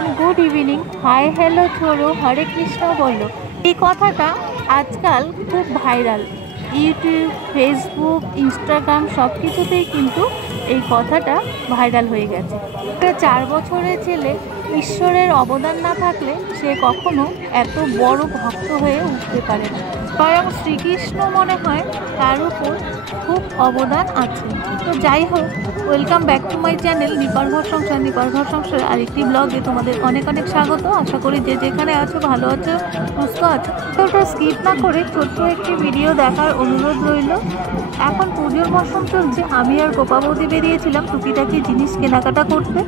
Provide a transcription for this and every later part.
Everyone, good evening. Hi hello ছোড়ো, হরে কৃষ্ণ বলো, এই কথাটা আজকাল খুব ভাইরাল। ইউটিউব, ফেসবুক, ইনস্টাগ্রাম সব কিছুতেই কিন্তু এই কথাটা ভাইরাল হয়ে গেছে। একটা 4 বছরের ছেলে, ঈশ্বরের অবদান না থাকলে সে কখনো এত বড় ভক্ত হয়ে উঠতে পারে না। স্বয়ং শ্রীকৃষ্ণ মনে হয় তার উপর খুব অবদান আছে। তো যাই হোক, welcome back to my channel নিপার ঘর সংসার। নিপার ঘর সংসার আরেকটি ব্লগে তোমাদের অনেক অনেক স্বাগত। আশা করি যে যেখানে আছো ভালো আছো, সুস্থ আছো। তো ওটা স্কিপ না করে ছোট্ট একটি ভিডিও দেখার অনুরোধ রইল। এখন পুজোর মরশুম চলছে, আমি আর গোপা বৌদি বেরিয়েছিলাম টুকিটাকি জিনিস কেনাকাটা করতে।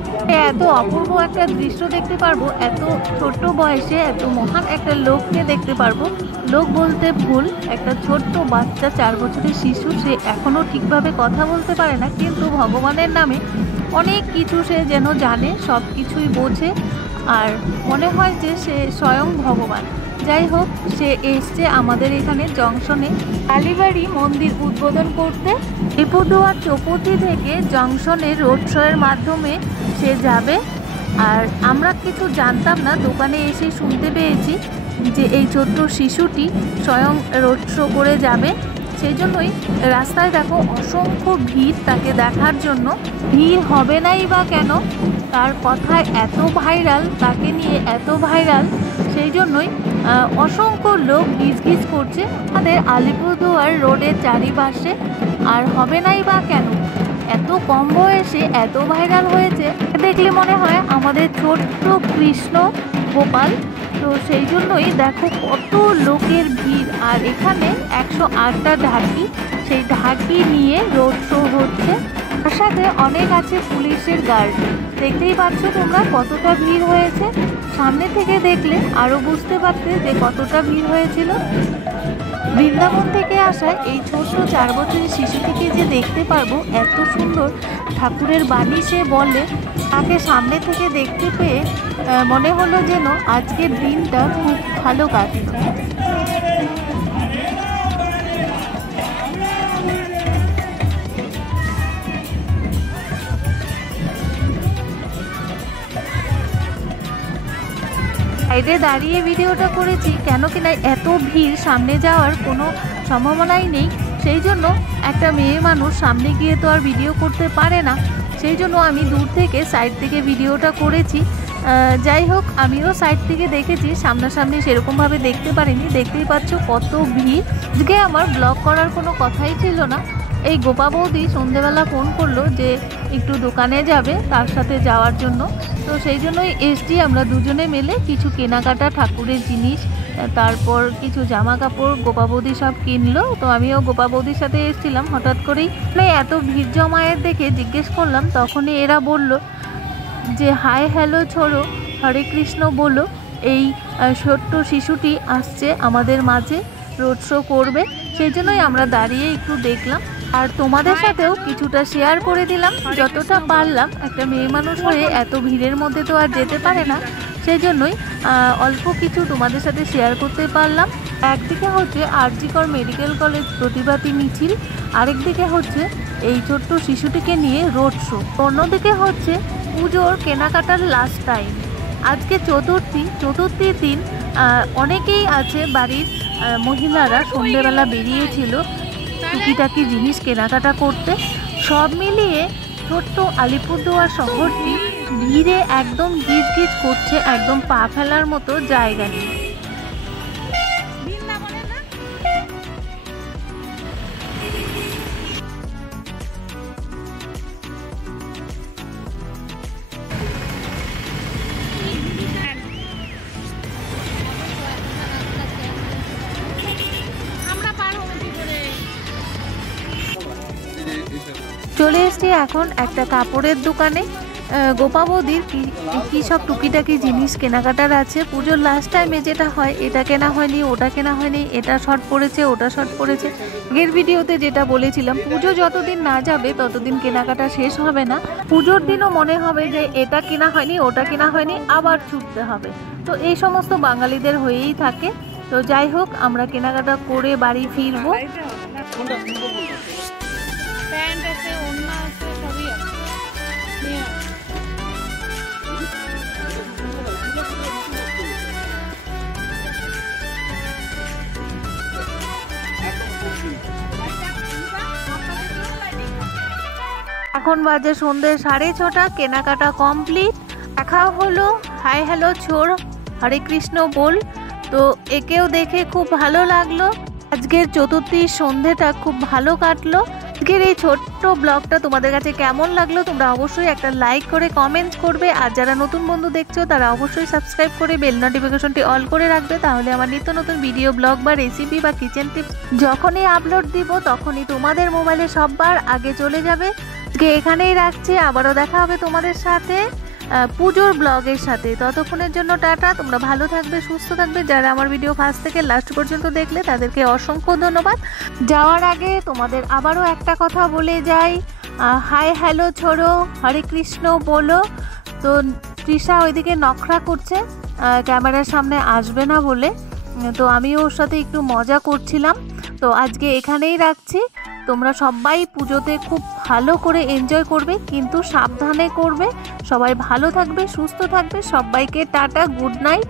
এত অপূর্ব একটা দৃশ্য দেখতে পারবো, এত ছোট্ট বয়সে এত মহান একটা লোককে দেখতে পারবো। লোক বলতে ভুল, একটা ছোট্ট বাচ্চা 4 বছরের শিশু, সে এখনো ঠিকভাবে কথা বলতে পারে না, কিন্তু ভগবানের নামে অনেক কিছু সে যেন জানে, সব কিছুই বোঝে, আর মনে হয় যে সে স্বয়ং ভগবান। যাই হোক, সে এসছে আমাদের এখানে জংশনে কালীবাড়ি মন্দির উদ্বোধন করতে। ত্রিপুদুয়ার চৌপতি থেকে জংশনে রোড শোয়ের মাধ্যমে সে যাবে। আর আমরা কিছু জানতাম না, দোকানে এসে শুনতে পেয়েছি যে এই ছোট্ট শিশুটি স্বয়ং রোড শো করে যাবে। সেই জন্যই রাস্তায় দেখো অসংখ্য ভিড় তাকে দেখার জন্য। ভিড় হবে নাই বা কেন, তার কথায় এত ভাইরাল, তাকে নিয়ে এত ভাইরাল, সেই জন্যই অসংখ্য লোক গিজগিজ করছে আমাদের আলিপুরদুয়ার রোডের চারিপাশে। আর হবে নাই বা কেন, এত কম বয়সে এত ভাইরাল হয়েছে, দেখলে মনে হয় আমাদের ছোট্ট কৃষ্ণ গোপাল। তো সেই জন্যই দেখো কত লোকের ভিড়। আর এখানে 108টা ঢাকি, সেই ঢাকি নিয়ে রোড শো হচ্ছে। তার সাথে অনেক আছে পুলিশের গার্ড। দেখতেই পাচ্ছ তোমরা কতটা ভিড় হয়েছে। সামনে থেকে দেখলে আরও বুঝতে পারতে যে কতটা ভিড় হয়েছিল। বৃন্দাবন থেকে আসা এই ছোট্ট 4 বছরের শিশুটিকে যে দেখতে পারবো, এত সুন্দর ঠাকুরের বাণী সে বলে, তাকে সামনে থেকে দেখতে পেয়ে মনে হলো যেন আজকের দিনটা খুব ভালো কাটল। সাইডে দাঁড়িয়ে ভিডিওটা করেছি, কেন কিনা এত ভিড়, সামনে যাওয়ার কোনো সম্ভাবনাই নেই। সেই জন্য একটা মেয়ে মানুষ সামনে গিয়ে তো আর ভিডিও করতে পারে না, সেই জন্য আমি দূর থেকে সাইড থেকে ভিডিওটা করেছি। যাই হোক, আমিও সাইড থেকে দেখেছি, সামনাসামনি সেরকমভাবে দেখতে পারিনি। দেখতেই পাচ্ছ কত ভিড়। আজকে আমার ব্লগ করার কোনো কথাই ছিল না। এই গোপা বৌদি সন্ধেবেলা ফোন করলো যে একটু দোকানে যাবে, তার সাথে যাওয়ার জন্য। তো সেই জন্যই এসছি আমরা দুজনে মিলে কিছু কেনাকাটা, ঠাকুরের জিনিস, তারপর কিছু জামা কাপড় গোপা বৌদি সব কিনলো। তো আমিও গোপা বৌদির সাথে এসেছিলাম। হঠাৎ করেই এত ভিড় জমায়েত দেখে জিজ্ঞেস করলাম, তখনই এরা বলল যে হাই হ্যালো ছোড়ো, হরে কৃষ্ণ বলো, এই ছোট্ট শিশুটি আসছে আমাদের মাঝে, রোড শো করবে। সেই জন্যই আমরা দাঁড়িয়ে একটু দেখলাম, আর তোমাদের সাথেও কিছুটা শেয়ার করে দিলাম যতটা পারলাম। একটা মেয়ে মানুষ হয়ে এত ভিড়ের মধ্যে তো আর যেতে পারে না, সেই জন্যই অল্প কিছু তোমাদের সাথে শেয়ার করতে পারলাম। একদিকে হচ্ছে আরজিকর মেডিকেল কলেজ প্রতিবাদী মিছিল, আরেকদিকে হচ্ছে এই ছোট্ট শিশুটিকে নিয়ে রোড শো, অন্যদিকে হচ্ছে পুজোর কেনাকাটার লাস্ট টাইম। আজকে চতুর্থীর দিন অনেকেই আছে বাড়ির মহিলারা সন্ধ্যেবেলা বেরিয়েছিল টুকিটাকি জিনিস কেনাকাটা করতে। সব মিলিয়ে ছোট্ট আলিপুরদুয়ার শহরটি ভিড়ে একদম গিজগিজ করছে, একদম পা ফেলার মতো জায়গা নেই। চলে এসছি এখন একটা কাপড়ের দোকানে। গোপা বৌদির কী সব টুকিটাকি জিনিস কেনাকাটার আছে। পুজোর লাস্ট টাইমে যেটা হয়, এটা কেনা হয়নি, ওটা কেনা হয়নি, এটা শর্ট পড়েছে, ওটা শর্ট পড়েছে। আগের ভিডিওতে যেটা বলেছিলাম, পুজো যতদিন না যাবে ততদিন কেনাকাটা শেষ হবে না। পুজোর দিনও মনে হবে যে এটা কেনা হয়নি, ওটা কেনা হয়নি, আবার ছুটতে হবে। তো এই সমস্ত বাঙালিদের হয়েই থাকে। তো যাই হোক, আমরা কেনাকাটা করে বাড়ি ফিরবো। প্যান্ট আছে, ওড়না আছে, সবই আছে। এখন বাজে সন্ধ্যে 6:30, কেনাকাটা কমপ্লিট। দেখা হলো হাই হ্যালো ছোড় হরে কৃষ্ণ বল। তো একেও দেখে খুব ভালো লাগলো। আজকের চতুর্থীর সন্ধ্যেটা খুব ভালো কাটলো। আজকের এই ছোট্ট ব্লগটা তোমাদের কাছে কেমন লাগলো তোমরা অবশ্যই একটা লাইক করে কমেন্ট করবে। আর যারা নতুন বন্ধু দেখছো তারা অবশ্যই সাবস্ক্রাইব করে বেল নোটিফিকেশনটি অল করে রাখবে, তাহলে আমার নিত্য নতুন ভিডিও, ব্লগ বা রেসিপি বা কিচেন টিপস যখনই আপলোড দিব তখনই তোমাদের মোবাইলে সববার আগে চলে যাবে। আজকে এখানেই রাখছি, আবারও দেখা হবে তোমাদের সাথে পুজোর ব্লগের সাথে। ততক্ষণের জন্য টাটা, তোমরা ভালো থাকবে, সুস্থ থাকবে। যারা আমার ভিডিও ফার্স্ট থেকে লাস্ট পর্যন্ত দেখলে তাদেরকে অসংখ্য ধন্যবাদ। যাওয়ার আগে তোমাদের আবারও একটা কথা বলে যাই, হাই হ্যালো ছোড়ো হরে কৃষ্ণ বলো। তো তৃষা ওইদিকে নখরা করছে ক্যামেরার সামনে আসবে না বলে, তো আমিও ওর সাথে একটু মজা করছিলাম। তো আজকে এখানেই রাখছি। তোমরা সবাই পুজোতে খুব ভালো করে এনজয় করবে, কিন্তু সাবধানে করবে। সবাই ভালো থাকবে, সুস্থ থাকবে। সবাইকে টাটা, গুড নাইট।